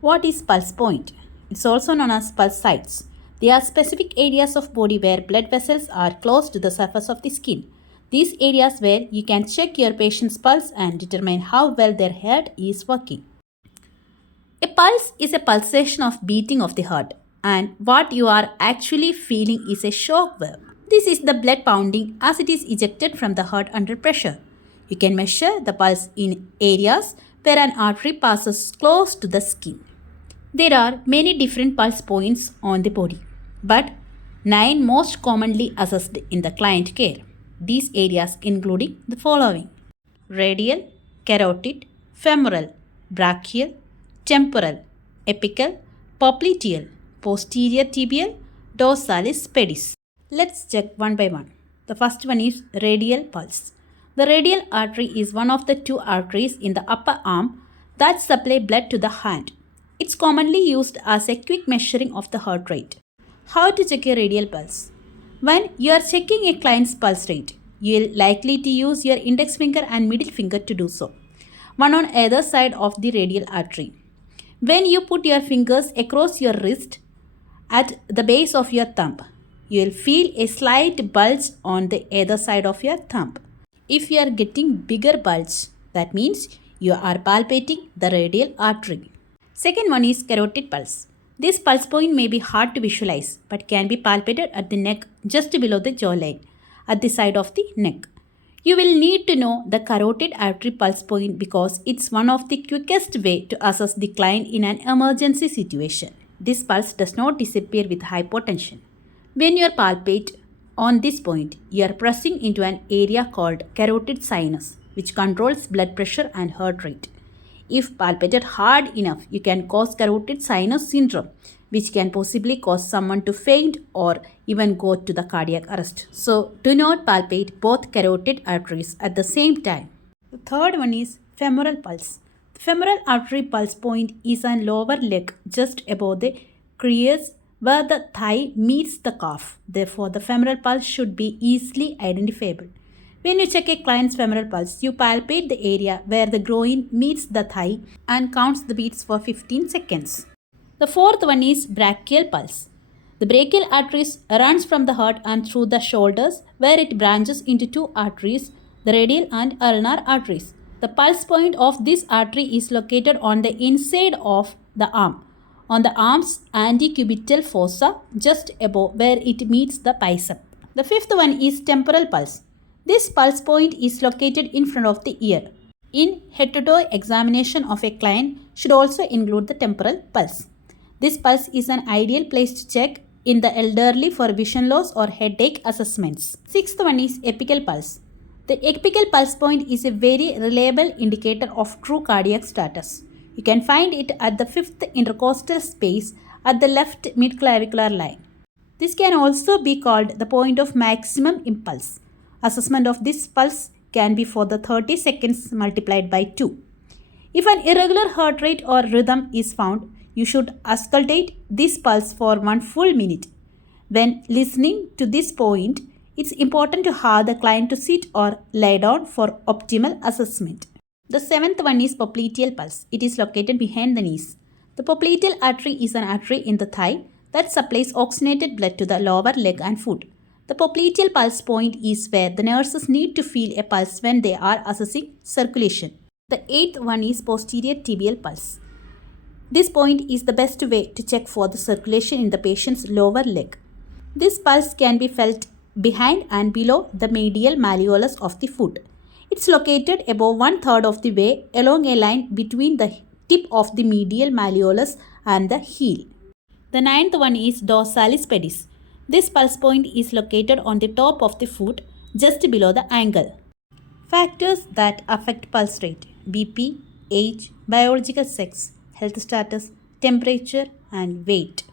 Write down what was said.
What is pulse point? It's also known as pulse sites. They are specific areas of body where blood vessels are close to the surface of the skin. These areas where you can check your patient's pulse and determine how well their heart is working. A pulse is a pulsation of beating of the heart, and what you are actually feeling is a shock wave. This is the blood pounding as it is ejected from the heart under pressure. You can measure the pulse in areas where an artery passes close to the skin. There are many different pulse points on the body, but 9 most commonly assessed in the client care. These areas including the following: radial, carotid, femoral, brachial, temporal, apical, popliteal, posterior tibial, dorsalis pedis. Let's check one by one. The first one is radial pulse. The radial artery is one of the two arteries in the upper arm that supply blood to the hand. It's commonly used as a quick measuring of the heart rate. How to check a radial pulse? When you are checking a client's pulse rate, you will likely to use your index finger and middle finger to do so, one on either side of the radial artery. When you put your fingers across your wrist at the base of your thumb, you will feel a slight bulge on the other side of your thumb. If you are getting bigger bulge, that means you are palpating the radial artery. Second one is carotid pulse. This pulse point may be hard to visualize but can be palpated at the neck just below the jawline, at the side of the neck. You will need to know the carotid artery pulse point because it's one of the quickest way to assess the client in an emergency situation. This pulse does not disappear with hypotension. When you palpate on this point, you are pressing into an area called carotid sinus, which controls blood pressure and heart rate. If palpated hard enough, you can cause carotid sinus syndrome, which can possibly cause someone to faint or even go to the cardiac arrest. So, do not palpate both carotid arteries at the same time. The third one is femoral pulse. The femoral artery pulse point is on lower leg just above the crease where the thigh meets the calf. Therefore, the femoral pulse should be easily identifiable. When you check a client's femoral pulse, you palpate the area where the groin meets the thigh and counts the beats for 15 seconds. The fourth one is brachial pulse. The brachial arteries runs from the heart and through the shoulders where it branches into two arteries, the radial and ulnar arteries. The pulse point of this artery is located on the inside of the arm, on the arm's antecubital fossa just above where it meets the bicep. The fifth one is temporal pulse. This pulse point is located in front of the ear. In head-to-toe examination of a client should also include the temporal pulse. This pulse is an ideal place to check in the elderly for vision loss or headache assessments. Sixth one is apical pulse. The apical pulse point is a very reliable indicator of true cardiac status. You can find it at the fifth intercostal space at the left midclavicular line. This can also be called the point of maximum impulse. Assessment of this pulse can be for the 30 seconds multiplied by 2. If an irregular heart rate or rhythm is found, you should auscultate this pulse for 1 full minute. When listening to this point, it's important to have the client to sit or lie down for optimal assessment. The seventh one is popliteal pulse. It is located behind the knees. The popliteal artery is an artery in the thigh that supplies oxygenated blood to the lower leg and foot. The popliteal pulse point is where the nurses need to feel a pulse when they are assessing circulation. The eighth one is posterior tibial pulse. This point is the best way to check for the circulation in the patient's lower leg. This pulse can be felt behind and below the medial malleolus of the foot. It's located above 1/3 of the way along a line between the tip of the medial malleolus and the heel. The ninth one is dorsalis pedis. This pulse point is located on the top of the foot just below the ankle. Factors that affect pulse rate: BP, age, biological sex, health status, temperature and weight.